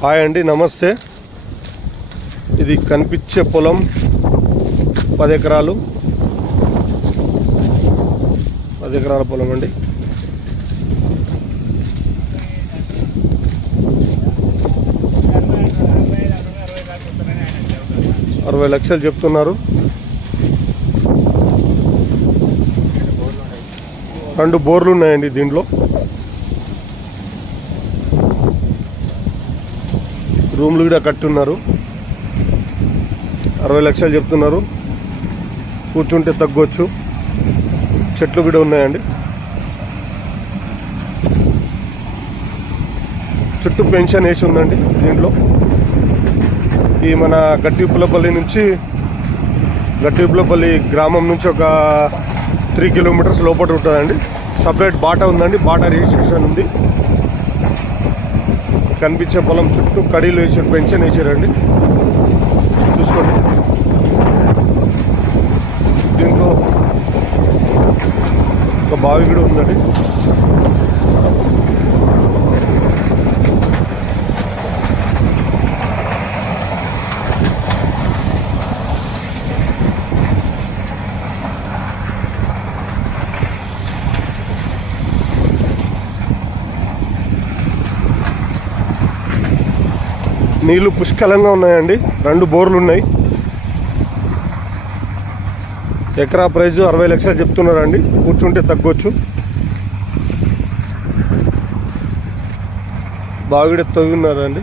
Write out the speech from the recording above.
Hi అండి, నమస్తే. ఇది కనిపించే పొలం 10 ఎకరాలు, 10 ఎకరాల పొలం అండి. $60 లక్షలు చెప్తున్నారు. 2 బోర్లు ఉన్నాయండి దీంట్లో. రూమ్లు కూడా కట్టున్నారు. 60 లక్షలు చెప్తున్నారు. కూర్చుంటే తగ్గొచ్చు. చెట్లు కూడా ఉన్నాయండి. చుట్టూ పెన్షన్ వేసి ఉందండి దీంట్లో. ఈ మన గట్టిపులపల్లి గ్రామం నుంచి ఒక 3 కిలోమీటర్స్ లోపల ఉంటుందండి. సపరేట్ బాటా ఉందండి. బాటా రిజిస్ట్రేషన్ ఉంది. కనిపించే పొలం చుట్టూ కడీలు వేసి పెన్షన్ వేసారండి. చూసుకోండి. దీంట్లో ఒక బావి కూడా ఉందండి. నీళ్లు పుష్కలంగా ఉన్నాయండి. 2 బోర్లు ఉన్నాయి. ఎకరా ప్రైజు 60 లక్షలు చెప్తున్నారండి. కూర్చుంటే తగ్గొచ్చు. బావిడ తవ్వి ఉన్నారండి.